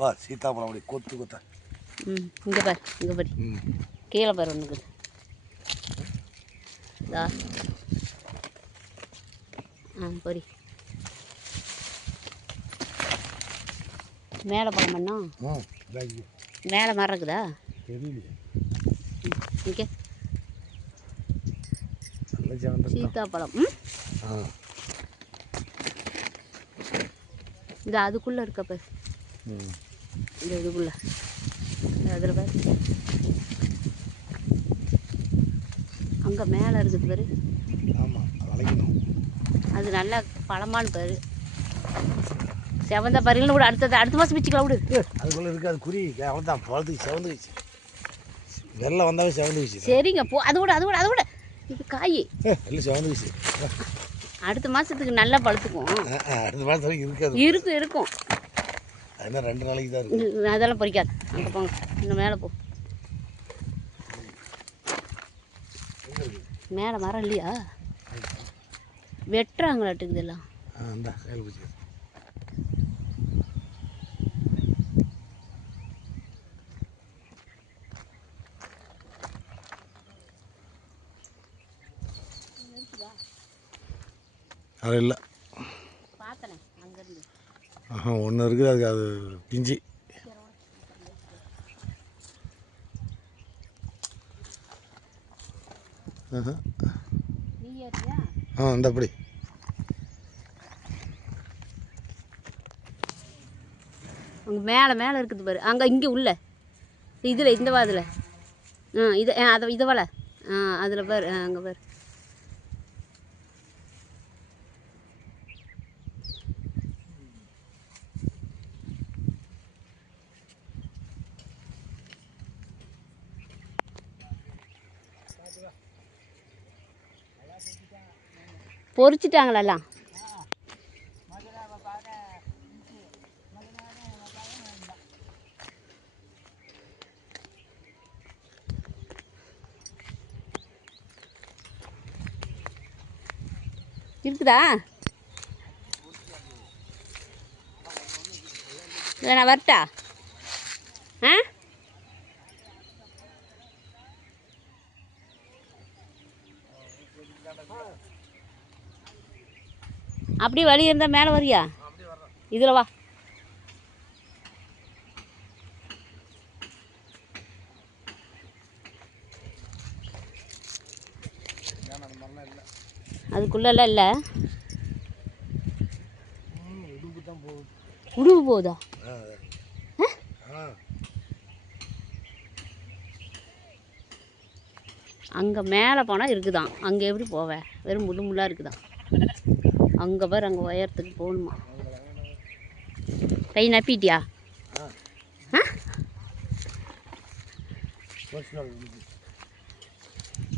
வா சீத்தாப்பழம் அப்படி கொத்து கொத்தா. இங்கே பாரு, இங்கே பாரு, கீழே பாரு ஒன்றுக்கு. பொரி மேலே பழம் பண்ணோம். மேலே மரம் இருக்குதா? இங்கே சீத்தாப்பழம். இது அதுக்குள்ளே இருக்க பாரு, இந்த இதுக்குள்ளே அதில் பாரு, அங்கே மேலே இருக்குது பாரு. அது நல்லா பழமானு பாரு. செவந்த பறிகள்னு கூட அடுத்த மாதம் பிச்சுக்கலாம் விடு. அதுக்குள்ளே இருக்குது அது குறி அவ்வளோதான் பழத்துக்கு செவந்துக்குச்சு. வெள்ளம் வந்தாவே செவந்துக்குச்சு. சரிங்க போ, அது கூட இது காய் எல்லாம் செவந்துக்குச்சு. அடுத்த மாதத்துக்கு நல்லா பழுத்துக்கும். அடுத்த மாதம் வரைக்கும் இருக்காது. இருக்கும். அதெல்லாம் 2 நாளைக்கு தான் இருக்கும். அதெல்லாம் பொறிக்காது. அங்கே போங்க, இன்னும் மேலே போ. மேலே மரம் இல்லையா? வெட்டுறாங்களாட்டுக்குது எல்லாம். அது இல்லை பார்த்தனே அங்கேருந்து. ஒன்று இருக்குது, அதுக்கு அது பிஞ்சு. இந்த அப்படி அங்கே மேலே இருக்குது பாரு. அங்கே இங்கே உள்ள இதில் இந்த வாதில் இதை வலை அதில் பாரு. அங்கே பாரு. பொறிச்சிட்டாங்களெல்லாம். இருக்குதா? நான் வரட்டா? அப்படி வழி இருந்தால் மேலே வரியா? இதில் வா. அதுக்குள்ளெல்லாம் இல்லை. உடுவு போகுதா? அங்கே மேலே போனால் இருக்குதான். அங்கே எப்படி போவேன்? வெறும் முள்ளாக இருக்குதான். அங்கே பாரு, அங்கே உயரத்துக்கு போகணுமா? கை நப்பிட்டியா?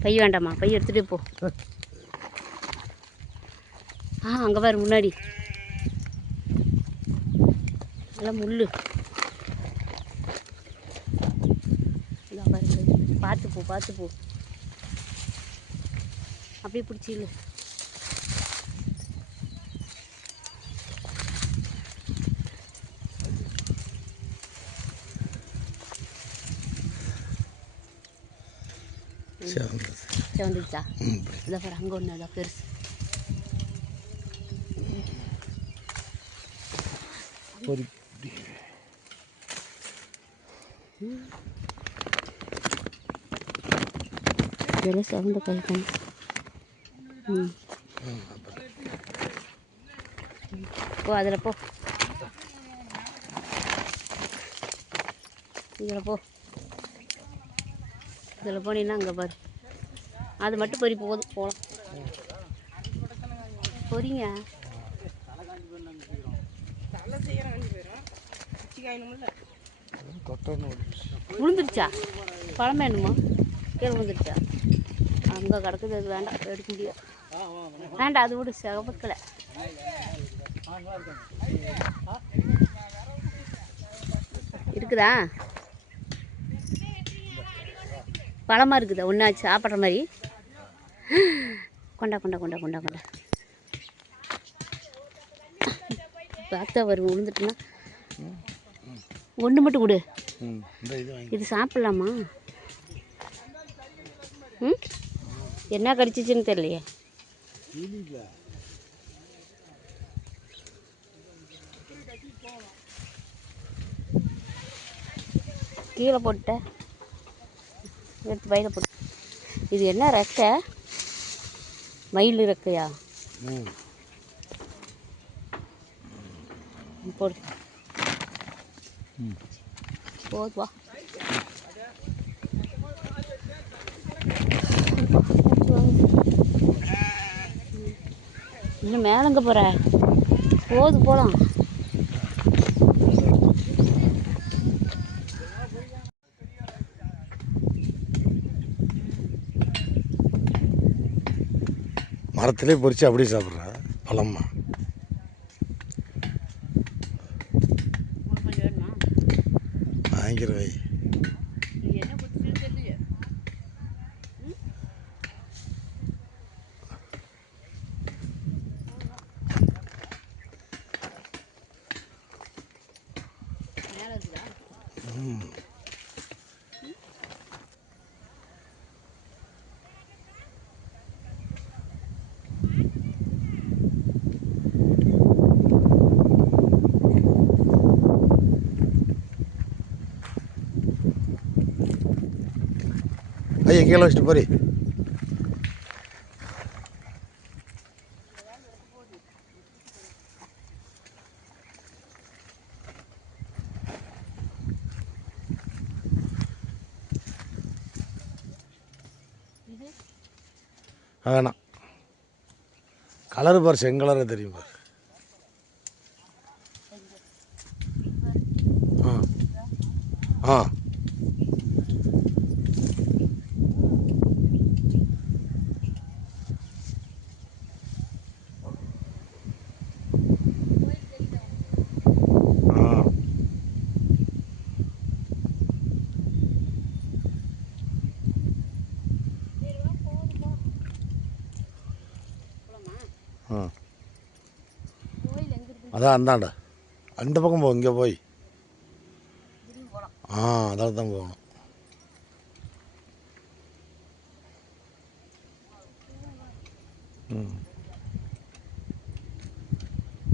பை வேண்டாமா? பை எடுத்துகிட்டே போ. அங்கே பாரு முன்னாடி எல்லாம் முள். பார்த்து போ. அப்படியே பிடிச்சிடு. செவந்துச்சா? இதை பாரு, அங்கே ஒன்று அதான் பெருசு. இதெல்லாம் செவந்த காய்க்கான. போ, அதில் போ. இதில் போ. இதில் போனீங்கன்னா அங்கே பாரு, அது மட்டும் பொறி போகலாம். பொறிங்க. விழுந்துருச்சா? பழம் வேணுமா? கீழே விழுந்துருச்சா? அங்கே கிடக்குது, அது வேண்டாம், எடுக்க முடியாது. வேண்டாம், அது விட சிவக்கலை. இருக்குதா? பழமாக இருக்குதா? ஒன்றாச்சு சாப்பிட்ற மாதிரி. கொண்டா பார்த்தா வரும். விழுந்துட்டுனா ஒன்று மட்டும் கொடு. இந்த இது வாங்கி இது சாப்பிட்லாமா? ம், என்ன கடிச்சிச்சுன்னு தெரியலையே. கீழே போட்ட எடுத்து பயில போட்டு. இது என்ன ரெக்கை? மயில் ரெக்கையா? போடு. போது வா. இன்னும் மேலங்க போகிற? போது போகலாம். மரத்திலே பொறிச்சு அப்படியே சாப்பிட்றா பழம்மா. வாங்கிக்கிற வை. ஐயா கீழே வச்சுட்டு போறி. வேணாம். கலரு பாரு, செங்கலரு தெரியும் பாரு. ஆ ஆ ஆ அதான் அந்தாண்ட அந்த பக்கம் போ. இங்கே போய் அதில் தான் போகணும். ம்